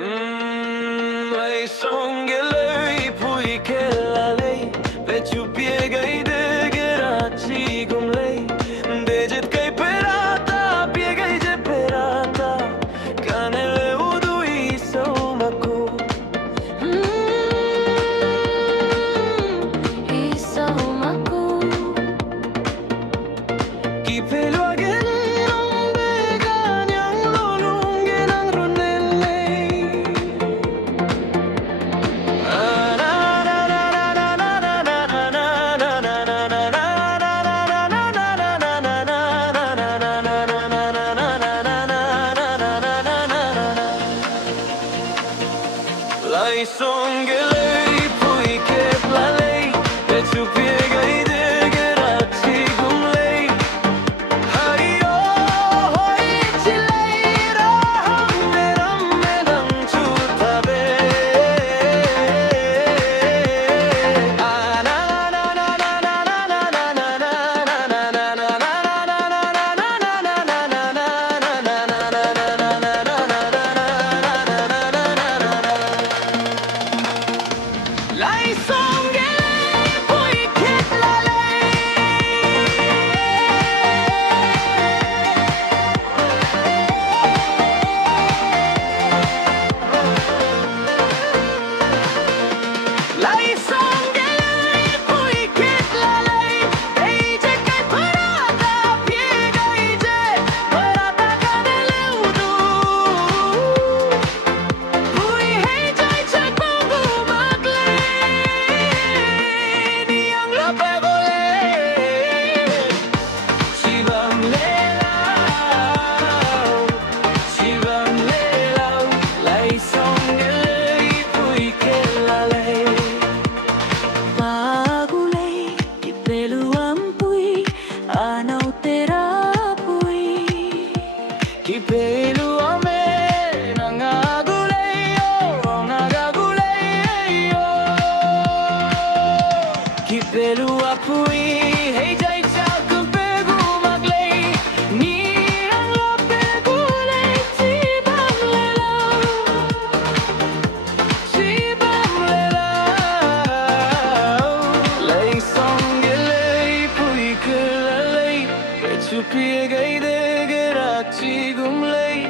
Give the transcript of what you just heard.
LAISOng LEI PUI KET Vet ju biegay degerat sigum lei Dejet kay perata biegay je perata Kanele udu isaw mako Isaw mako Kipelo again ang began yang lolungin ang ronele LAISOng LEI PUI KET LEI Vet ju biegay degerat sigum lei Hayo hoy chilera meram medang chutabe LAISOng LEI PUI KET LAISOng LEI PUI KET Dejet kay parata biegay je parata kanele udu Pui hey jay check bago magle Niyang lapegole Shibam lelaw Shibam lelaw LAISOng LEI PUI KET Pagulay Kipelo ang pui Anaw terapuy Kipelo ame nangagulay Kipelo apui hey jay sa kupego maglay Ni ang lapegulay Sibam lelaw Sibam lelaw LAISOng LEI PUI KET Vet ju biegay degerat sigum lei